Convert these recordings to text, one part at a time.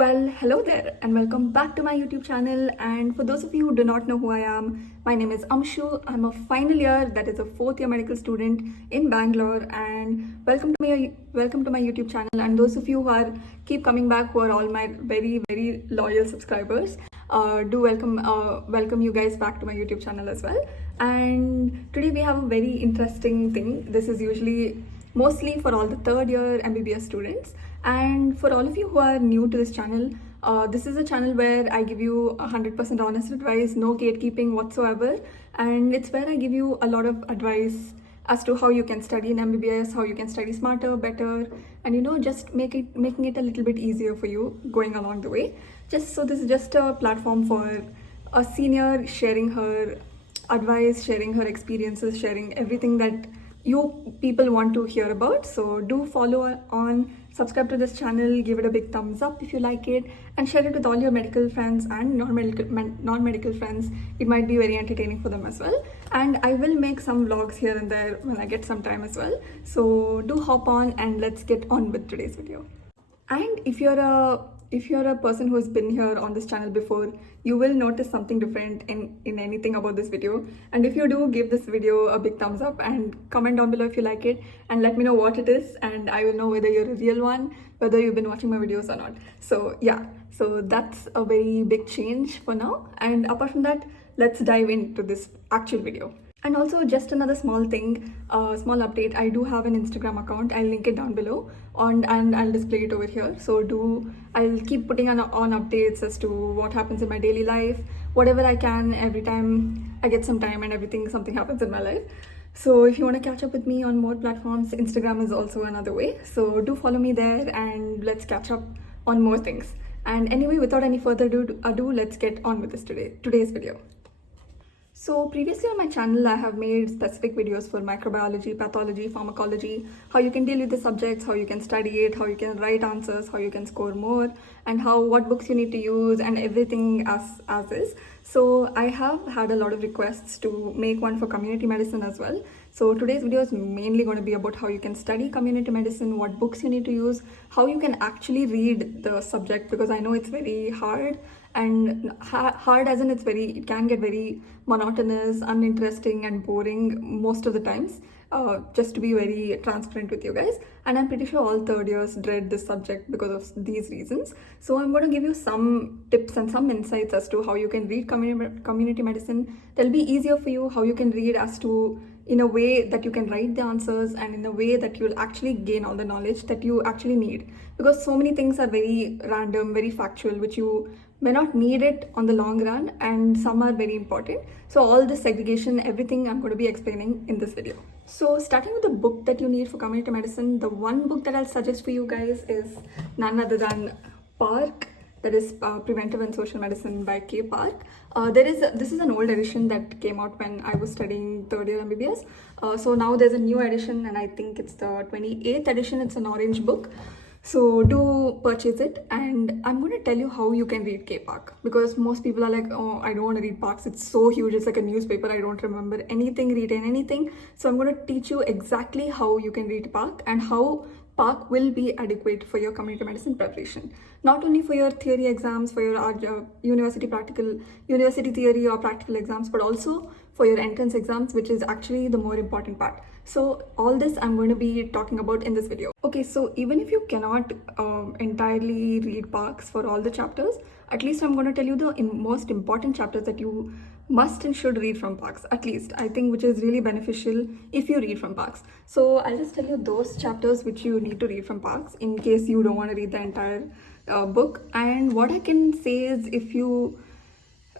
Well, hello there and welcome back to my YouTube channel. And for those of you who do not know who I am, my name is Amshu. I'm a final year, that is a fourth year medical student in Bangalore. And welcome to my YouTube channel. And those of you who are keep coming back, who are all my very loyal subscribers, do welcome you guys back to my YouTube channel as well. And today we have a very interesting thing. This is usually mostly for all the third year MBBS students. And for all of you who are new to this channel, this is a channel where I give you 100% honest advice, no gatekeeping whatsoever. And it's where I give you a lot of advice as to how you can study in MBBS, how you can study smarter, better, and just making it a little bit easier for you going along the way. This is just a platform for a senior sharing her advice, sharing her experiences, sharing everything that you people want to hear about. So do follow on, subscribe to this channel, give it a big thumbs up if you like it, and share it with all your medical friends and non-medical friends. It might be very entertaining for them as well. And I will make some vlogs here and there when I get some time as well. So do hop on and let's get on with today's video. And if you're a person who has been here on this channel before, you will notice something different in anything about this video. And if you do, give this video a big thumbs up and comment down below if you like it, and let me know what it is, and I will know whether you're a real one, whether you've been watching my videos or not. So yeah, so that's a very big change for now. And apart from that, let's dive into this actual video. And also, just another small thing, small update, I do have an Instagram account. I'll link it down below and I'll display it over here. So I'll keep putting on updates as to what happens in my daily life, whatever I can, every time I get some time and something happens in my life. So if you want to catch up with me on more platforms, Instagram is also another way. So do follow me there and let's catch up on more things. And anyway, without any further ado, let's get on with today's video. So previously on my channel, I have made specific videos for microbiology, pathology, pharmacology, how you can deal with the subjects, how you can study it, how you can write answers, how you can score more, and what books you need to use, and everything as is. So I have had a lot of requests to make one for community medicine as well. So today's video is mainly going to be about how you can study community medicine, what books you need to use, how you can actually read the subject, because I know it's very hard. And hard as in it can get very monotonous, uninteresting and boring most of the times, just to be very transparent with you guys. And I'm pretty sure all third years dread this subject because of these reasons. So I'm going to give you some tips and some insights as to how you can read community medicine. That'll be easier for you, how you can read as to in a way that you can write the answers, and in a way that you'll actually gain all the knowledge that you actually need, because so many things are very random, very factual, which you may not need it on the long run, and some are very important. So all this segregation, everything I'm going to be explaining in this video. So starting with the book that you need for community medicine, the one book that I'll suggest for you guys is none other than Park, that is Preventive and Social Medicine by K. Park. This is an old edition that came out when I was studying third year MBBS. So now there's a new edition, and I think it's the 28th edition. It's an orange book. So do purchase it, and I'm going to tell you how you can read K. Park, because most people are like, oh, I don't want to read Parks, it's so huge, it's like a newspaper, I don't remember anything, retain anything. So I'm going to teach you exactly how you can read Park, and how Park will be adequate for your community medicine preparation. Not only for your theory exams, for your university theory or practical exams, but also for your entrance exams, which is actually the more important part. So all this I'm going to be talking about in this video. Okay, so even if you cannot entirely read Parks for all the chapters, at least I'm going to tell you the most important chapters that you must and should read from Parks, at least I think, which is really beneficial if you read from Parks. So I'll just tell you those chapters which you need to read from Parks in case you don't want to read the entire book. And what I can say is, if you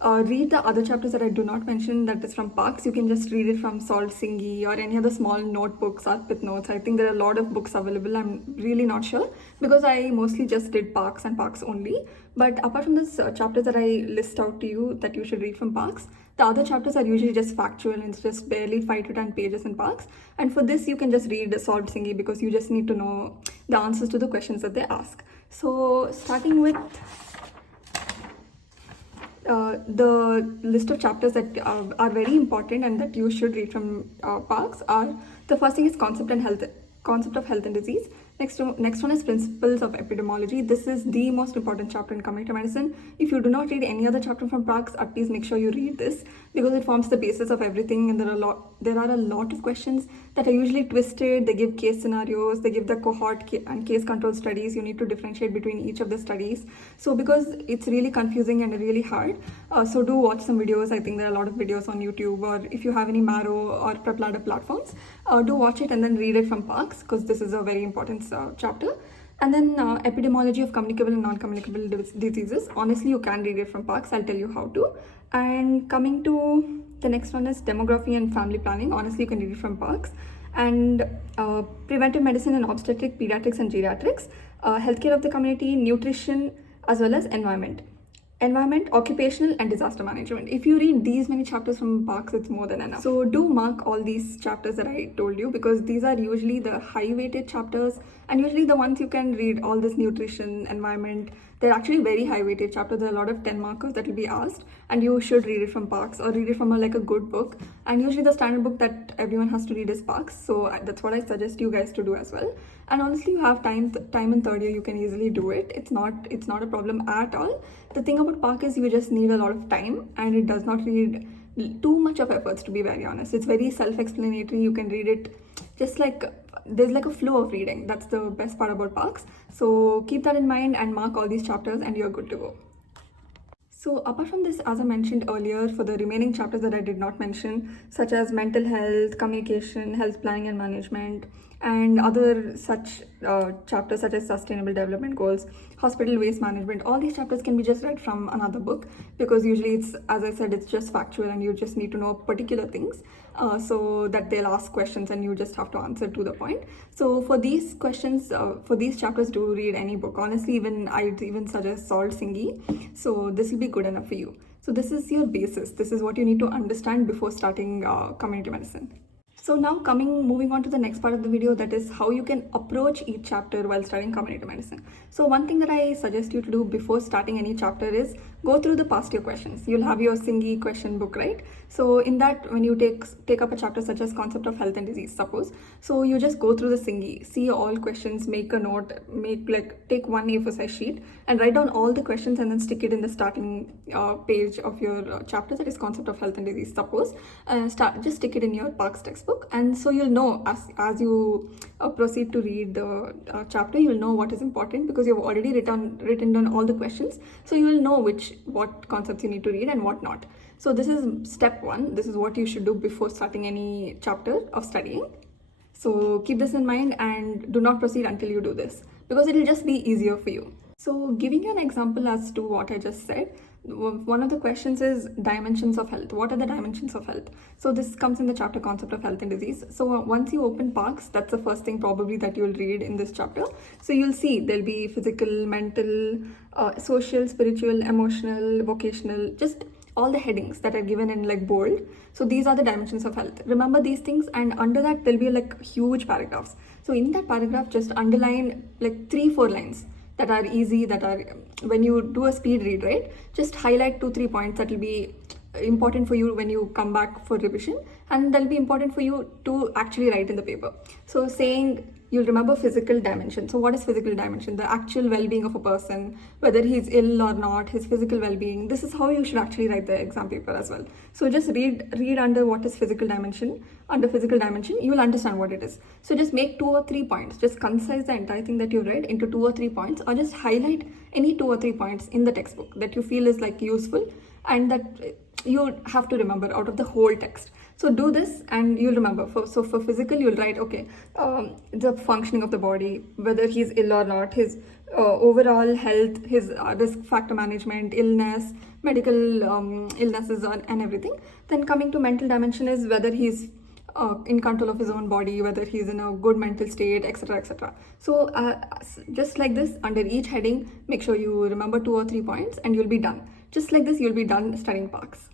read the other chapters that I do not mention, that is from Parks, you can just read it from Salt Singi or any other small notebooks, Arpit notes. I think there are a lot of books available. I'm really not sure, because I mostly just did Parks and Parks only. But apart from this chapters that I list out to you that you should read from Parks, the other chapters are usually just factual, and it's just barely 5 to 10 pages in Parks. And for this, you can just read Salt Singi, because you just need to know the answers to the questions that they ask. So starting with the list of chapters that are very important and that you should read from Parks are, the first thing is concept of health and disease. Next one is Principles of Epidemiology. This is the most important chapter in community medicine. If you do not read any other chapter from Parks, at least make sure you read this because it forms the basis of everything. And there are a lot of questions that are usually twisted. They give case scenarios, they give the cohort and case control studies. You need to differentiate between each of the studies. So because it's really confusing and really hard, so do watch some videos. I think there are a lot of videos on YouTube, or if you have any Marrow or Prep Ladder platforms, do watch it and then read it from Parks because this is a very important chapter. And then Epidemiology of Communicable and Non-Communicable Diseases. Honestly, you can read it from Parks. I'll tell you how to. And coming to the next one is Demography and Family Planning. Honestly, you can read it from Parks. And Preventive Medicine and Obstetric, Pediatrics and Geriatrics, Healthcare of the Community, Nutrition, as well as Environment, Occupational and Disaster Management. If you read these many chapters from Parks, it's more than enough. So do mark all these chapters that I told you because these are usually the high weighted chapters and usually the ones you can read. All this nutrition, environment, they're actually very high weighted chapters. There are a lot of 10 markers that will be asked and you should read it from Parks or read it from like a good book. And usually the standard book that everyone has to read is Parks. So that's what I suggest you guys to do as well. And honestly, you have time in third year, you can easily do it. It's not a problem at all. The thing about Park is you just need a lot of time and it does not need too much of efforts, to be very honest. It's very self-explanatory. You can read it just like there's like a flow of reading. That's the best part about Parks. So keep that in mind and mark all these chapters and you're good to go. So apart from this, as I mentioned earlier, for the remaining chapters that I did not mention, such as mental health, communication, health planning and management, and other such chapters such as sustainable development goals, hospital waste management, all these chapters can be just read from another book because usually it's, as I said, it's just factual and you just need to know particular things so that they'll ask questions and you just have to answer to the point. So for these questions, for these chapters, do read any book. Honestly, I'd even suggest Salt Singi. So this will be good enough for you. So this is your basis. This is what you need to understand before starting community medicine. So now moving on to the next part of the video, that is how you can approach each chapter while studying community medicine. So one thing that I suggest you to do before starting any chapter is go through the past year questions. You'll have your Singi question book, right? So in that, when you take up a chapter such as concept of health and disease, suppose, so you just go through the Singi, see all questions, make a note, take one A4 size sheet and write down all the questions and then stick it in the starting page of your chapter, that is concept of health and disease, suppose. Just stick it in your Parks textbook, and so you'll know as you proceed to read the chapter, you'll know what is important because you've already written down all the questions. So you will know what concepts you need to read and what not. So this is step one. This is what you should do before starting any chapter of studying. So keep this in mind and do not proceed until you do this because it will just be easier for you. So giving you an example as to what I just said, one of the questions is dimensions of health. What are the dimensions of health? So this comes in the chapter concept of health and disease. So once you open Parks, that's the first thing probably that you'll read in this chapter. So you'll see there'll be physical, mental, social, spiritual, emotional, vocational, just all the headings that are given in like bold. So these are the dimensions of health. Remember these things, and under that there'll be like huge paragraphs. So in that paragraph, just underline like 3-4 lines that are easy, that are, when you do a speed read, right, just highlight 2-3 points that will be important for you when you come back for revision, and that'll be important for you to actually write in the paper. So saying, you'll remember physical dimension. So what is physical dimension? The actual well-being of a person, whether he's ill or not, his physical well-being. This is how you should actually write the exam paper as well. So just read under what is physical dimension. Under physical dimension, you will understand what it is. So just make 2 or 3 points. Just concise the entire thing that you read into 2 or 3 points, or just highlight any 2 or 3 points in the textbook that you feel is like useful and that you have to remember out of the whole text. So do this and you'll remember. So for physical, you'll write, okay, the functioning of the body, whether he's ill or not, his overall health, his risk factor management, illness, medical illnesses and everything. Then coming to mental dimension is whether he's in control of his own body, whether he's in a good mental state, etc., etc. So just like this, under each heading, make sure you remember 2 or 3 points and you'll be done. Just like this, you'll be done studying Parks.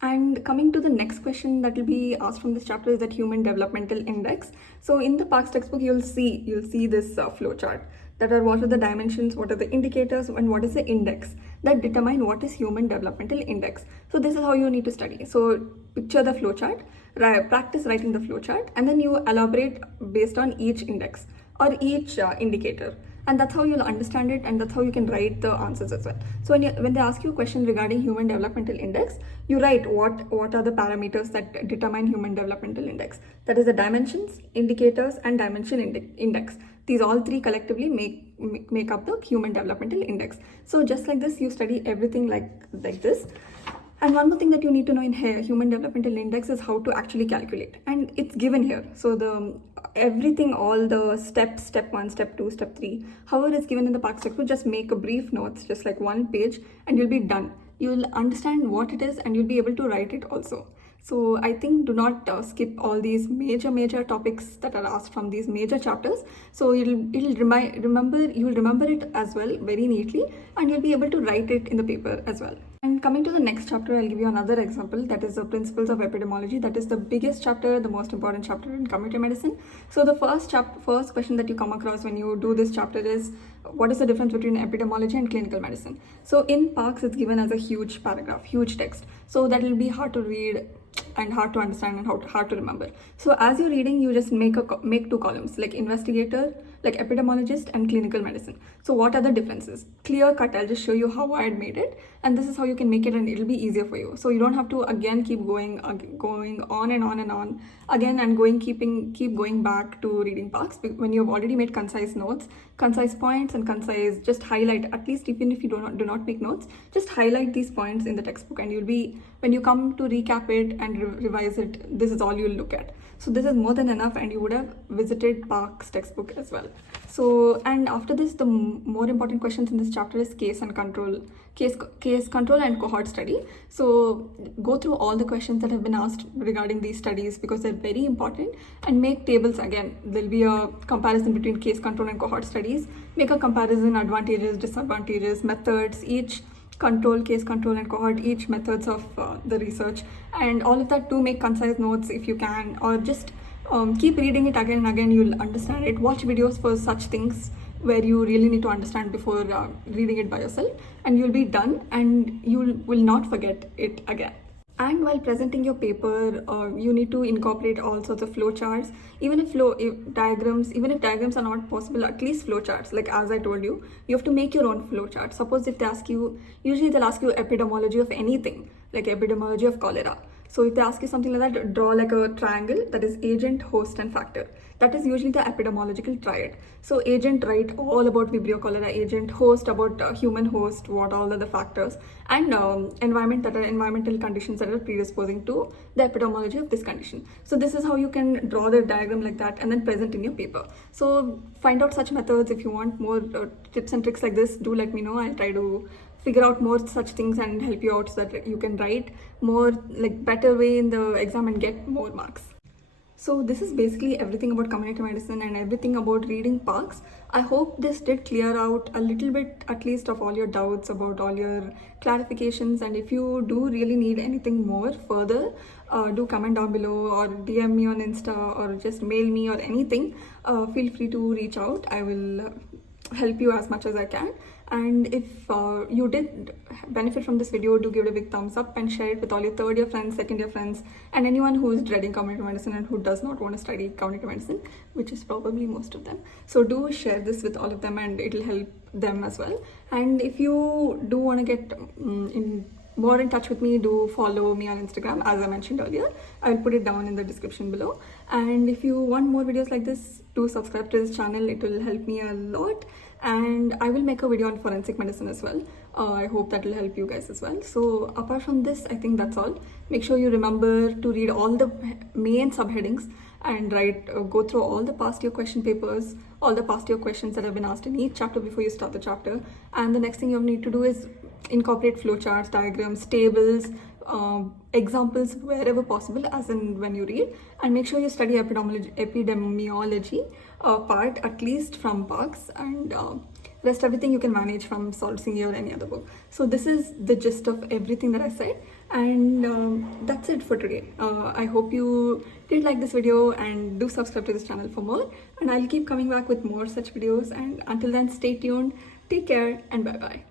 And coming to the next question that will be asked from this chapter is that Human Developmental Index. So in the Parks textbook, you'll see this flow chart. That are what are the dimensions, what are the indicators, and what is the index that determine what is Human Developmental Index. So this is how you need to study. So picture the flow chart, practice writing the flow chart, and then you elaborate based on each index. or each indicator. And that's how you'll understand it, and that's how you can write the answers as well. So when they ask you a question regarding human developmental index, you write what are the parameters that determine human developmental index. That is the dimensions, indicators, and dimension index. These all three collectively make up the human developmental index. So just like this, you study everything like this. And one more thing that you need to know in here, human developmental index, is how to actually calculate, and it's given here. So the everything, all the steps, step 1, step 2, step 3, however it's given in the Parks textbook, just make a brief notes, just like 1 page, and you'll be done. You'll understand what it is, and you'll be able to write it also. So I think do not skip all these major topics that are asked from these major chapters. So you'll remember it as well very neatly, and you'll be able to write it in the paper as well. And coming to the next chapter, I'll give you another example, that is the principles of epidemiology. That is the biggest chapter, the most important chapter in community medicine. So the first question that you come across when you do this chapter is, what is the difference between epidemiology and clinical medicine? So in Parks, it's given as a huge paragraph, huge text. So that will be hard to read and hard to understand and hard to remember. So as you're reading, you just make 2 columns, like investigator, like epidemiologist, and clinical medicine. So what are the differences? Clear cut, I'll just show you how I had made it, and this is how you can make it, and it'll be easier for you. So you don't have to again keep going on and on again, and keep going back to reading Parks when you've already made concise notes, concise points, and concise, just highlight, at least even if you do not make notes, just highlight these points in the textbook, and you'll be, when you come to recap it and revise it, this is all you'll look at. So this is more than enough, and you would have visited Parks textbook as well. So, and after this, the more important questions in this chapter is case control and cohort study. So go through all the questions that have been asked regarding these studies, because they're very important, and make tables. Again, there'll be a comparison between case control and cohort studies. Make a comparison, advantages, disadvantages, methods, each case control, and cohort, each methods of the research, and all of that. To make concise notes if you can, or just keep reading it again and again. You'll understand it. Watch videos for such things where you really need to understand before reading it by yourself, and you'll be done, and you will not forget it again. And while presenting your paper, you need to incorporate all sorts of flow charts. Even if diagrams are not possible, at least flow charts. Like as I told you, you have to make your own flow chart. Suppose if they ask you, usually they'll ask you epidemiology of anything, like epidemiology of cholera. So if they ask you something like that, draw like a triangle, that is agent, host, and factor. That is usually the epidemiological triad. So agent, write all about Vibrio cholera agent, host about human host, what all are the factors, and environmental conditions that are predisposing to the epidemiology of this condition. So this is how you can draw the diagram like that and then present in your paper. So find out such methods. If you want more tips and tricks like this, do let me know. I'll try to figure out more such things and help you out so that you can write more, like better way in the exam and get more marks. So this is basically everything about community medicine and everything about reading Parks. I hope this did clear out a little bit, at least, of all your doubts, about all your clarifications. And if you do really need anything more further, do comment down below, or DM me on Insta, or just mail me, or anything. Feel free to reach out. I will help you as much as I can. And if you did benefit from this video, do give it a big thumbs up and share it with all your third year friends, second year friends, and anyone who is dreading community medicine and who does not want to study community medicine, which is probably most of them. So do share this with all of them, and it'll help them as well. And if you do want to get more in touch with me, do follow me on Instagram, as I mentioned earlier. I will put it down in the description below. And if you want more videos like this, do subscribe to this channel. It will help me a lot. And I will make a video on forensic medicine as well. I hope that will help you guys as well. So apart from this, I think that's all. Make sure you remember to read all the main subheadings and go through all the past year question papers, all the past year questions that have been asked in each chapter before you start the chapter. And the next thing you need to do is incorporate flowcharts, diagrams, tables, examples wherever possible, as in when you read. And make sure you study epidemiology part, at least from Parks, and rest everything you can manage from Salt Singh or any other book. So this is the gist of everything that I said, and that's it for today. I hope you did like this video, and do subscribe to this channel for more, and I'll keep coming back with more such videos. And until then, stay tuned, take care, and bye bye.